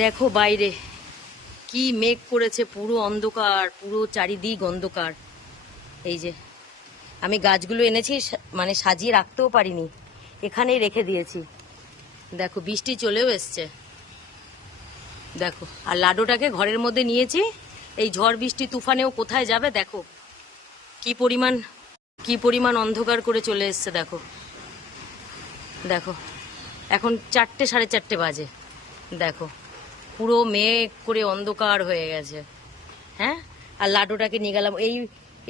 দেখো বাইরে কি মেঘ করেছে, পুরো অন্ধকার, পুরো চারিদিক অন্ধকার। এই যে আমি গাছগুলো এনেছি, মানে সাজিয়ে রাখতেও পারিনি, এখানেই রেখে দিয়েছি। দেখো বৃষ্টি চলেও এসছে, দেখো। আর লাডোটাকে ঘরের মধ্যে নিয়েছি, এই ঝড় বৃষ্টি তুফানেও কোথায় যাবে। দেখো কি পরিমাণ অন্ধকার করে চলে এসছে। দেখো দেখো এখন 4টে 4:30 বাজে। দেখো পুরো মেঘ করে অন্ধকার হয়ে গেছে। হ্যাঁ, আর লাডোটাকে নিয়ে গেলাম।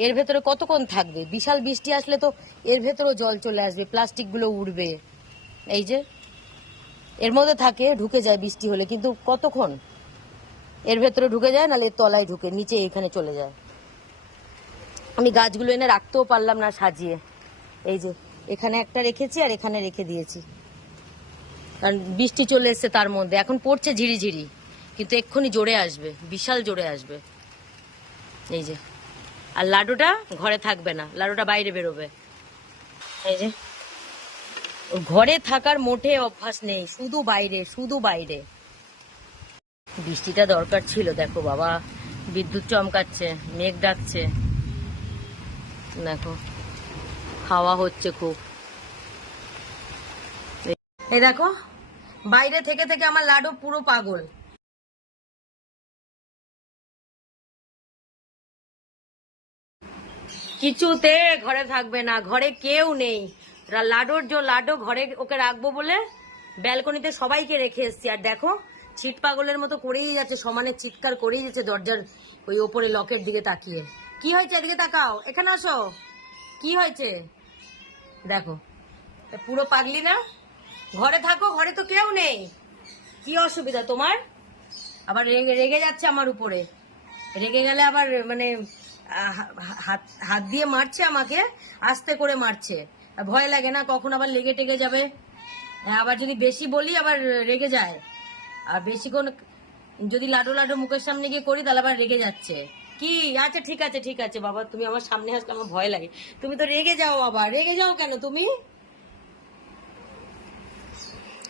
এর ভেতরে কতক্ষণ থাকবে? বিশাল বৃষ্টি আসলে তো এর ভেতরেও জল চলে আসবে, প্লাস্টিকগুলো উড়বে। এই যে এর মধ্যে থাকে, ঢুকে যায় বৃষ্টি হলে, কিন্তু কতক্ষণ এর ভেতরে ঢুকে যায়, নাহলে এর তলায় ঢুকে নিচে এখানে চলে যায়। আমি গাছগুলো এনে রাখতেও পারলাম না সাজিয়ে। এই যে এখানে একটা রেখেছি আর এখানে রেখে দিয়েছি, কারণ বৃষ্টি চলে এসছে। তার মধ্যে এখন পড়ছে ঝিরিঝিরি, কিন্তু এক্ষুনি জোরে আসবে, বিশাল জোরে আসবে। এই যে, আর লাডুটা ঘরে থাকবে না, লাডুটা বাইরে বেরোবে। এই যে ঘরে থাকার মোটে অভ্যাস নেই, শুধু বাইরে শুধু বাইরে। বৃষ্টিটা দরকার ছিল। দেখো বাবা, বিদ্যুৎ চমকাচ্ছে, মেঘ ডাকছে, দেখো হাওয়া হচ্ছে খুব। এই দেখো বাইরে থেকে থেকে আমার লাডু পুরো পাগল। কিছুতে ঘরে থাকবে না, ঘরে কেউ নেই। লাডো ঘরে ওকে রাখবো বলে ব্যালকনিতে সবাইকে রেখে এসছি। আর দেখো ছিট পাগলের মতো করেই যাচ্ছে, সমানে চিৎকার করেই যাচ্ছে দরজার ওই ওপরে লকের দিকে তাকিয়ে। কি হয়েছে? এদিকে তাকাও, এখানে আসো, কি হয়েছে? দেখো পুরো পাগলি না? ঘরে থাকো, ঘরে তো কেউ নেই, কি অসুবিধা তোমার? আবার রেগে রেগে যাচ্ছে আমার উপরে। রেগে গেলে আবার মানে হাত হাত দিয়ে মারছে আমাকে, আস্তে করে মারছে। ভয় লাগে না কখন আবার লেগে টেগে যাবে? আবার যদি বেশি বলি আবার রেগে যায়। আর বেশিক্ষণ যদি লাডো লাডো মুখের সামনে গিয়ে করি তাহলে আবার রেগে যাচ্ছে। কি আচ্ছা ঠিক আছে ঠিক আছে বাবা, তুমি আমার সামনে আসলে আমার ভয় লাগে। তুমি তো রেগে যাও, আবার রেগে যাও কেন তুমি?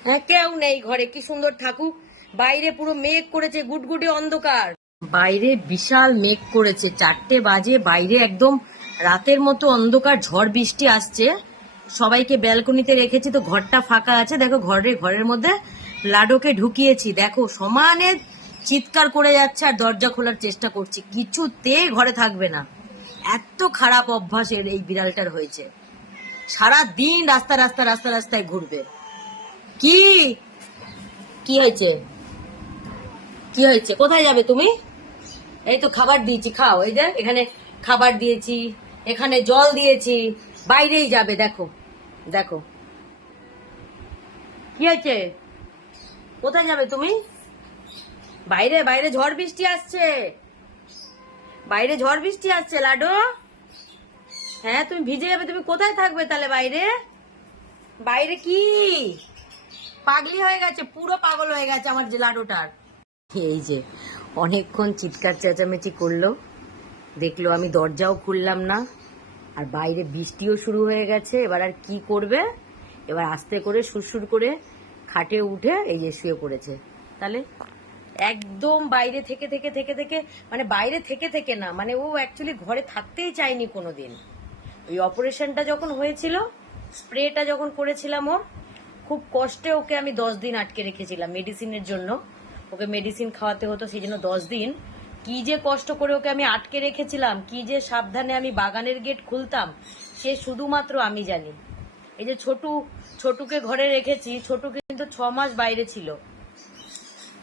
হ্যাঁ, কেউ নেই ঘরে, কি সুন্দর থাকুক। বাইরে পুরো মেঘ করেছে, গুটগুটে অন্ধকার। বাইরে বিশাল মেঘ করেছে, 4টে বাজে, বাইরে একদম রাতের মতো অন্ধকার, ঝড় বৃষ্টি আসছে। সবাইকে ব্যালকনিতে রেখেছি, তো ঘরটা ফাঁকা আছে। দেখো ঘরের মধ্যে লাডোকে ঢুকিয়েছি, দেখো সমানে চিৎকার করে যাচ্ছে আর দরজা খোলার চেষ্টা করছি, কিছুতে ঘরে থাকবে না। এত খারাপ অভ্যাস এই বিড়ালটার হয়েছে, সারা দিন রাস্তায় ঘুরবে। কি কি হয়েছে? কি হয়েছে? কোথায় যাবে তুমি? এই তো খাবার দিয়েছি, খাও। এই যে এখানে খাবার দিয়েছি, এখানে জল দিয়েছি, বাইরেই যাবে। দেখো দেখো কি হয়েছে? কোথায় যাবে তুমি? বাইরে বাইরে ঝড় বৃষ্টি আসছে, বাইরে ঝড় বৃষ্টি আসছে লাডো। হ্যাঁ তুমি ভিজে যাবে, তুমি কোথায় থাকবে তাহলে? বাইরে বাইরে কি পাগলি হয়ে গেছে, পুরো পাগল হয়ে গেছে আমার যে লাডোটার। এই যে অনেকক্ষণ চিৎকার চেঁচামেচি করলো, দেখলো আমি দরজাও খুললাম না, আর বাইরে বৃষ্টিও শুরু হয়ে গেছে। এবার আর কি করবে? এবার আস্তে করে সুরসুর করে খাটে উঠে এই যে শুয়ে পড়েছে। তাহলে একদম বাইরে থেকে থেকে থেকে থেকে, মানে বাইরে থেকে থেকে না, মানে ও অ্যাকচুয়ালি ঘরে থাকতেই চায়নি কোনোদিন। ওই অপারেশনটা যখন হয়েছিল, স্প্রেটা যখন করেছিলাম, ওর খুব কষ্টে ওকে আমি 10 দিন আটকে রেখেছিলাম মেডিসিনের জন্য। ওকে মেডিসিন খাওয়াতে হতো, সেই জন্য 10 দিন কি যে কষ্ট করে ওকে আমি আটকে রেখেছিলাম, কি যে সাবধানে আমি বাগানের গেট খুলতাম, সে শুধুমাত্র আমি জানি। এই যে ছোটুকে ঘরে রেখেছি, ছোটু কিন্তু 6 মাস বাইরে ছিল।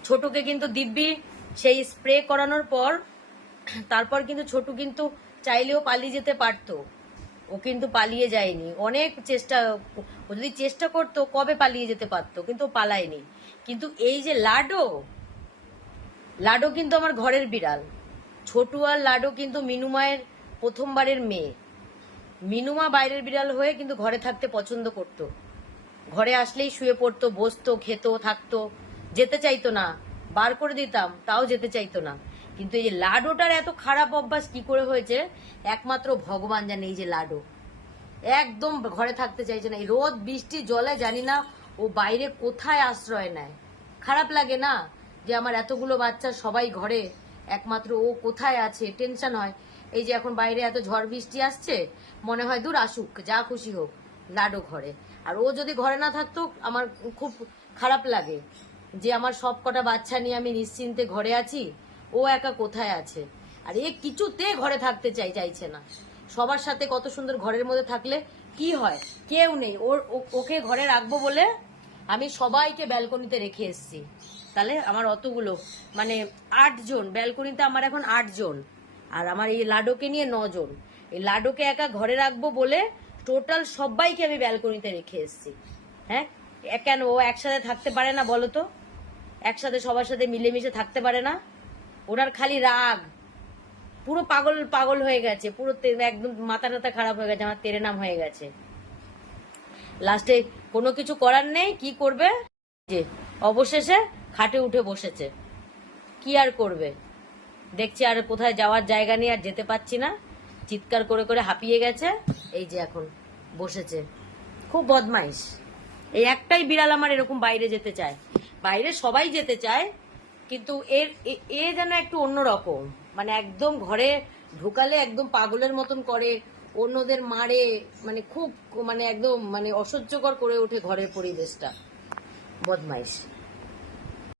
ছোটুকে কিন্তু দিব্যি সেই স্প্রে করানোর পর, তারপর কিন্তু ছোটু কিন্তু চাইলেও পালিয়ে যেতে পারতো, ও কিন্তু পালিয়ে যায়নি। অনেক চেষ্টা, ও যদি চেষ্টা করতো কবে পালিয়ে যেতে পারতো, কিন্তু ও পালায়নি। কিন্তু এই যে লাডো কিন্তু আমার ঘরের বিড়াল। ছোটু আর লাডো কিন্তু মিনুমায়ের প্রথমবারের মেয়ে। মিনুমা বাইরের বিড়াল হয়ে কিন্তু ঘরে থাকতে পছন্দ করতো, ঘরে আসলেই শুয়ে পড়তো, বসতো, খেত, থাকতো, যেতে চাইতো না। বার করে দিতাম তাও যেতে চাইতো না। কিন্তু এই যে লাডোটার এত খারাপ অভ্যাস কি করে হয়েছে একমাত্র ভগবান জানে। এই যে লাডো একদম ঘরে থাকতে চাইছে না, এই রোদ বৃষ্টি জলে জানি না ও বাইরে কোথায় আশ্রয় নেয়। খারাপ লাগে না যে আমার এতগুলো বাচ্চা সবাই ঘরে, একমাত্র ও কোথায় আছে, টেনশন হয়। এই যে এখন বাইরে এত ঝড় বৃষ্টি আসছে, মনে হয় দূর আসুক, যা খুশি হোক, লাডো ঘরে। আর ও যদি ঘরে না থাকতো আমার খুব খারাপ লাগে যে আমার সব কটা বাচ্চা নিয়ে আমি নিশ্চিন্তে ঘরে আছি, ও একা কোথায় আছে। আর এ কিছুতে ঘরে থাকতে চাইছে না। সবার সাথে কত সুন্দর ঘরের মধ্যে থাকলে কি হয়, কেউ নেই ওকে ঘরে রাখবো বলে আমি সবাইকে ব্যালকনিতে রেখে এসেছি। তাহলে আমার অতগুলো মানে 8 জন ব্যালকনিতে, আমার এখন 8 জন, আর আমার এই লাডোকে নিয়ে 9 জন। এই লাডোকে একা ঘরে রাখবো বলে টোটাল সবাইকে আমি ব্যালকনিতে রেখে এসেছি। হ্যাঁ, কেন ও একসাথে থাকতে পারে না বলো তো? একসাথে সবার সাথে মিলেমিশে থাকতে পারে না? ওনার খালি রাগ, পুরো পাগল পাগল হয়ে গেছে, পুরো একদম মাথা টাথা খারাপ হয়ে গেছে, আমার তেরে নাম হয়ে গেছে। লাস্টে কোনো কিছু করার নেই, কি করবে, যে অবশেষে খাটে উঠে বসেছে। কি আর করবে, দেখছি আর কোথায় যাওয়ার জায়গা নেই, আর যেতে পারছি না, চিৎকার করে করে হাঁপিয়ে গেছে, এই যে এখন বসেছে। খুব বদমাইশ। এই একটাই বিড়াল আমার এরকম বাইরে যেতে চায়, বাইরে সবাই যেতে চায়, কিন্তু এ যেন একটু অন্যরকম, মানে একদম ঘরে ঢুকালে একদম পাগলের মতন করে, অন্যদের মারে, মানে খুব মানে একদম মানে অসহ্যকর করে ওঠে ঘরের পরিবেশটা। বদমাইশ।